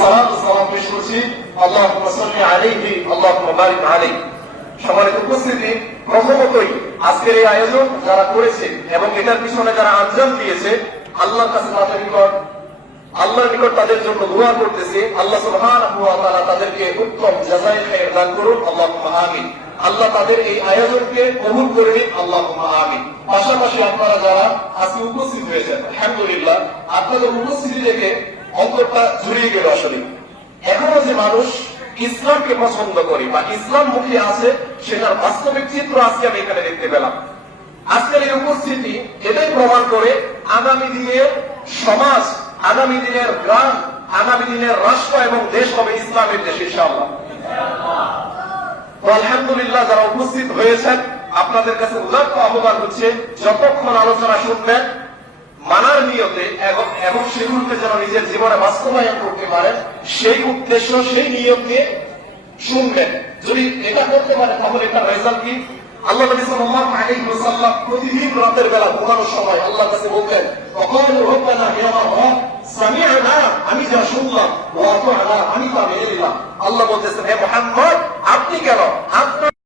সালাত ও সালাম পেশ করছি। আল্লাহুম্মা সাল্লি আলাইহি আল্লাহুম্মা বারিক আলাইহি। সম্মানিত উপস্থিতি, প্রথমতই আজকের এই আয়োজন যারা করেছে এবং এটার পিছনে যারা আঞ্জাম দিয়েছে, আল্লাহর কাছে আল্লাহর নিকট তাদের জন্য দোয়া করতেছে। আল্লাহ সুবহানাহু ওয়া তাআলা তাদেরকে উত্তম জাযায়ে খায়র দান করুন, আল্লাহুম্মা আমিন। আল্লাহ তাদের এই আয়োজনকে কবুল করে নিন, আল্লাহুম্মা আমিন। পাশাপাশি আপনারা যারা আজকে উপস্থিত হয়েছেন, আলহামদুলিল্লাহ, আপনাদের উপস্থিতি দেখে অন্তরটা জুড়িয়ে গেল। আসলে এখনো যে মানুষ ইসলামকে পছন্দ করে বা ইসলাম মুখী আছে, সেটার বাস্তবিক চিত্র আজকে আমি এখানে দেখতে পেলাম। আজকের এই উপস্থিতি এটাই প্রমাণ করে আগামী দিনের সমাজ, আগামী দিনের গ্রাম, আগামী দিনের রাষ্ট্র এবং দেশ হবে ইসলামের দেশ, ইনশাআল্লাহ। তো আলহামদুলিল্লাহ, যারা উপস্থিত হয়েছেন আপনাদের কাছে উদাত্ত আহ্বান হচ্ছে, যতক্ষণ আলোচনা শুনবেন মানার নিয়তে এবং সেগুলোকে যেন নিজের জীবনে বাস্তবায়ন করতে পারেন, সেই উদ্দেশ্য, সেই নিয়ম নিয়ে শুনবেন। যদি এটা করতে পারে তাহলে এটার রেজাল্ট কি? আল্লাহ নবী সাল্লাল্লাহু আলাইহি ওয়াসাল্লাম প্রতিদিন রাতের বেলা ঘুমানোর সময় আল্লাহর কাছে বলতেন, ওয়াকালু রাব্বানা ইয়া আল্লাহ সামি'না, আমি যা শুনলাম, ওয়া আতা'না, আমি তা মেনে নিলাম। আল্লাহ বলতেছেন, হে মুহাম্মদ, আপনি কেন আপনার